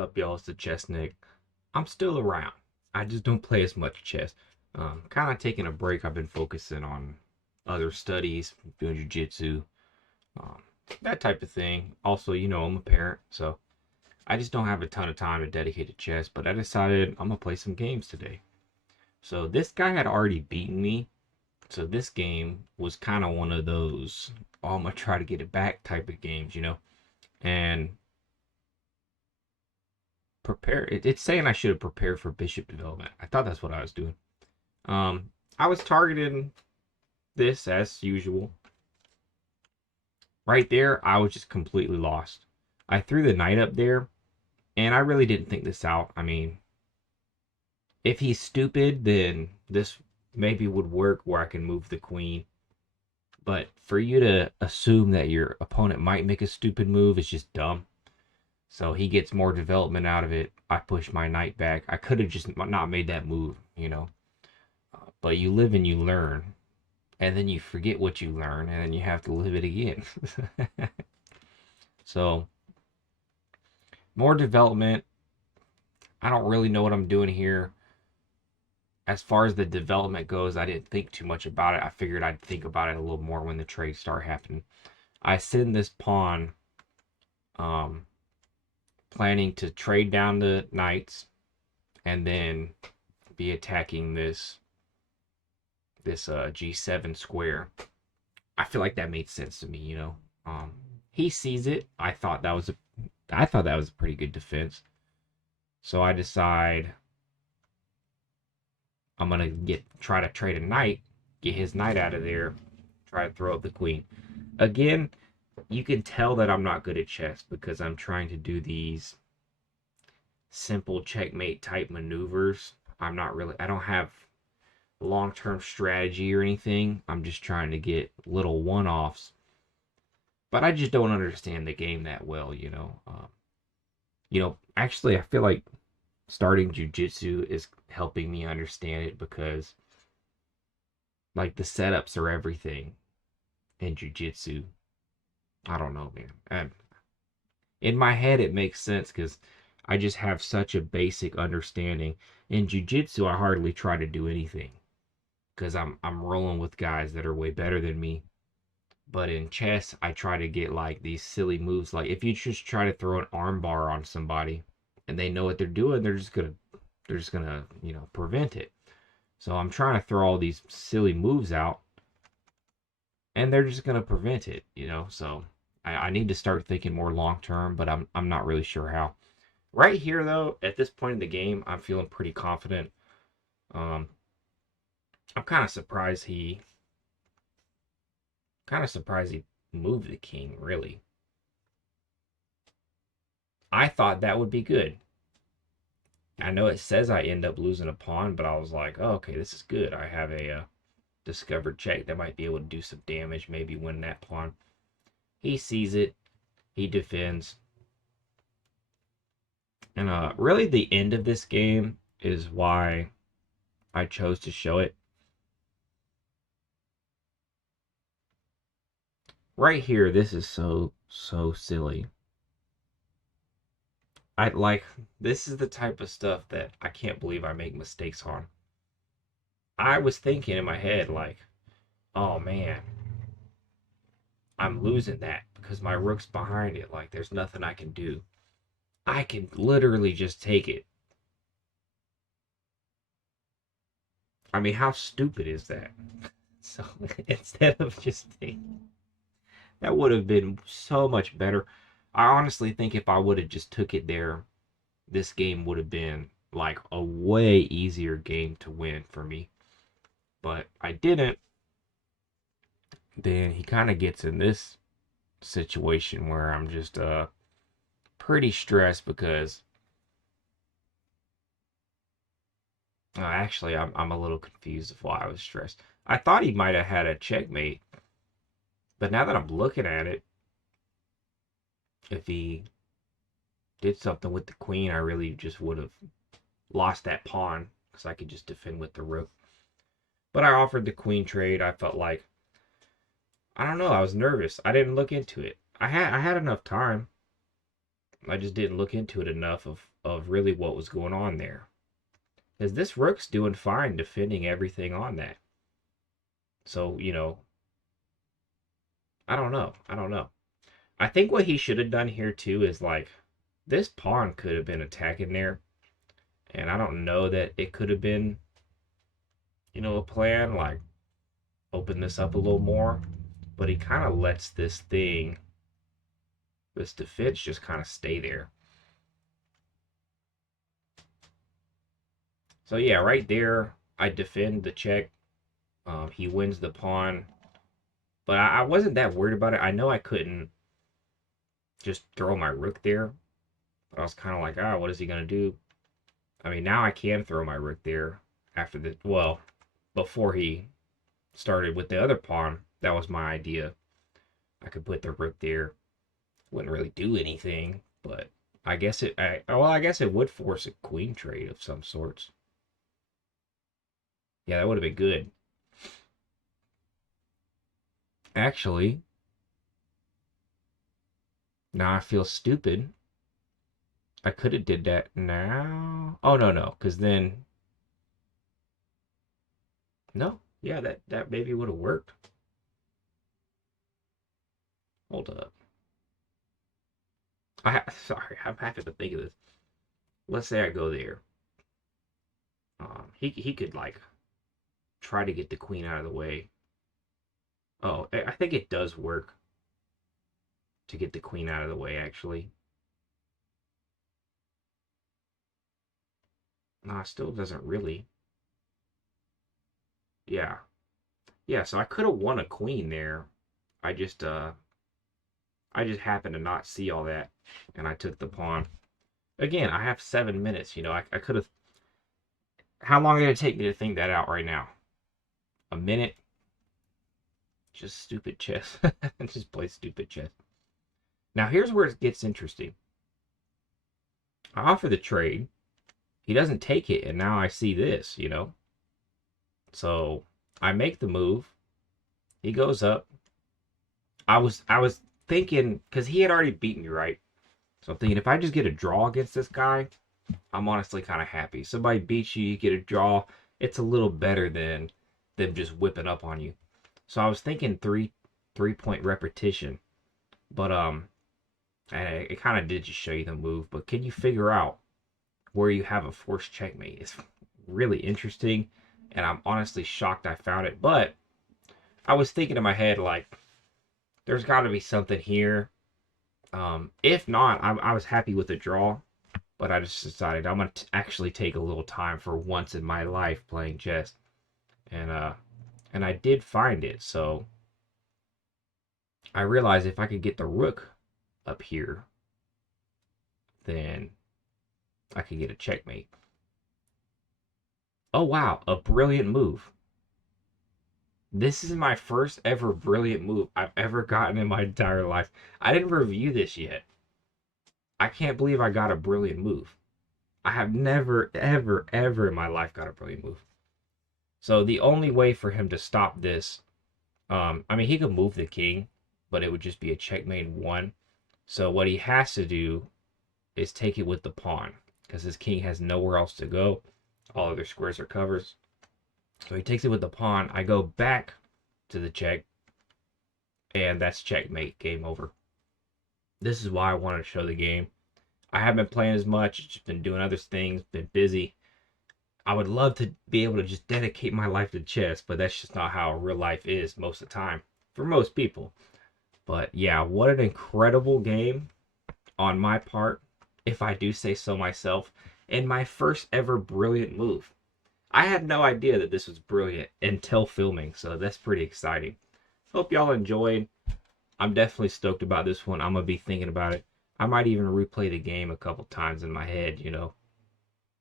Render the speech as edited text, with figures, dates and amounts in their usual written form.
Up, y'all? It's the Chess Nick. I'm still around. I just don't play as much chess. Kind of taking a break. I've been focusing on other studies, doing jujitsu, um, that type of thing. Also, I'm a parent, so I just don't have a ton of time to dedicate to chess. But I decided I'm gonna play some games today. So this guy had already beaten me. So this game was kind of one of those, oh, I'm gonna try to get it back type of games. And it's saying I should have prepared for bishop development. I thought that's what I was doing. I was targeting this as usual. Right there, I was just completely lost. I threw the knight up there, and I really didn't think this out. I mean, if he's stupid, then this maybe would work where I can move the queen. But for you to assume that your opponent might make a stupid move is just dumb. So he gets more development out of it. I push my knight back. I could have just not made that move. But you live and you learn, and then you forget what you learn, and then you have to live it again. So more development. I don't really know what I'm doing here. As far as the development goes, I didn't think too much about it. I figured I'd think about it a little more when the trades start happening. I send this pawn, um, planning to trade down the knights and then be attacking this G7 square. I feel like that made sense to me. He sees it. I thought that was a pretty good defense. So I decide I'm gonna try to trade a knight, get his knight out of there, try to throw up the queen. Again, you can tell that I'm not good at chess because I'm trying to do these simple checkmate type maneuvers. I don't have long-term strategy or anything. I'm just trying to get little one-offs. But I just don't understand the game that well. Actually, I feel like starting jujitsu is helping me understand it because, like, the setups are everything in jujitsu. I don't know, man. In my head, it makes sense because I just have such a basic understanding. In jujitsu, I hardly try to do anything because I'm rolling with guys that are way better than me. But in chess, I try to get like these silly moves. Like if you just try to throw an armbar on somebody and they know what they're doing, they're just gonna prevent it. So I'm trying to throw all these silly moves out and they're just gonna prevent it. So I need to start thinking more long term, but I'm not really sure how. Right here though, at this point in the game, I'm feeling pretty confident. Um, I'm kind of surprised he moved the king, really. I thought that would be good. I know it says I end up losing a pawn, but I was like, oh, okay, this is good. I have a discovered check that might be able to do some damage, maybe win that pawn. He sees it, he defends. And really, the end of this game is why I chose to show it. Right here, this is so, so silly. This is the type of stuff that I can't believe I make mistakes on. I was thinking in my head, like, oh man, I'm losing that because my rook's behind it. Like, there's nothing I can do. I can literally just take it. I mean, how stupid is that? So instead of just taking, that would have been so much better. I honestly think if I would have just took it there, this game would have been like a way easier game to win for me. But I didn't. Then he kind of gets in this situation where I'm just pretty stressed because actually I'm a little confused of why I was stressed. I thought he might have had a checkmate, but now that I'm looking at it, if he did something with the queen, I really just would have lost that pawn because I could just defend with the rook. But I offered the queen trade. I felt like, I don't know, I was nervous. I didn't look into it. I had enough time. I just didn't look into it enough of really what was going on there. Because this rook's doing fine defending everything on that. So, I don't know. I don't know. I think what he should have done here too is like this pawn could have been attacking there. And I don't know that it could have been, a plan like open this up a little more. But he kind of lets this defense just kind of stay there. So yeah, right there, I defend the check. He wins the pawn. But I wasn't that worried about it. I know I couldn't just throw my rook there. But I was kind of like, what is he going to do? I mean, now I can throw my rook there after before he started with the other pawn. That was my idea. I could put the rook there. Wouldn't really do anything, but I guess I guess it would force a queen trade of some sorts. Yeah, that would have been good. Actually, now I feel stupid. I could have did that now. Oh no, because then no, yeah, that maybe would have worked. Hold up. Sorry, I'm having to think of this. Let's say I go there. He could like try to get the queen out of the way. Oh, I think it does work to get the queen out of the way, actually. No, it still doesn't really. Yeah. Yeah, so I could have won a queen there. I just happened to not see all that, and I took the pawn. Again, I have 7 minutes, I could have. How long did it take me to think that out right now? A minute? Just stupid chess. Just play stupid chess. Now here's where it gets interesting. I offer the trade. He doesn't take it, and now I see this, So I make the move. He goes up. I was thinking, because he had already beaten me, right? So I'm thinking if I just get a draw against this guy, I'm honestly kind of happy. Somebody beats you, you get a draw. It's a little better than them just whipping up on you. So I was thinking three-point repetition. But and it kind of did just show you the move. But can you figure out where you have a forced checkmate? It's really interesting, and I'm honestly shocked I found it. But I was thinking in my head like, there's got to be something here. If not, I was happy with the draw, but I just decided I'm gonna actually take a little time for once in my life playing chess, and I did find it. So I realized if I could get the rook up here, then I could get a checkmate. Oh wow, a brilliant move. This is my first ever brilliant move I've ever gotten in my entire life. I didn't review this yet. I can't believe I got a brilliant move. I have never, ever, ever in my life got a brilliant move. So the only way for him to stop this, I mean, he could move the king, but it would just be a checkmate 1. So what he has to do is take it with the pawn, because his king has nowhere else to go. All other squares are covers. So he takes it with the pawn. I go back to the check, and that's checkmate. Game over. This is why I wanted to show the game. I haven't been playing as much. Just been doing other things. Been busy. I would love to be able to just dedicate my life to chess, but that's just not how real life is most of the time for most people. But yeah, what an incredible game on my part, if I do say so myself, and my first ever brilliant move. I had no idea that this was brilliant until filming, so that's pretty exciting. Hope y'all enjoyed. I'm definitely stoked about this one. I'm going to be thinking about it. I might even replay the game a couple times in my head,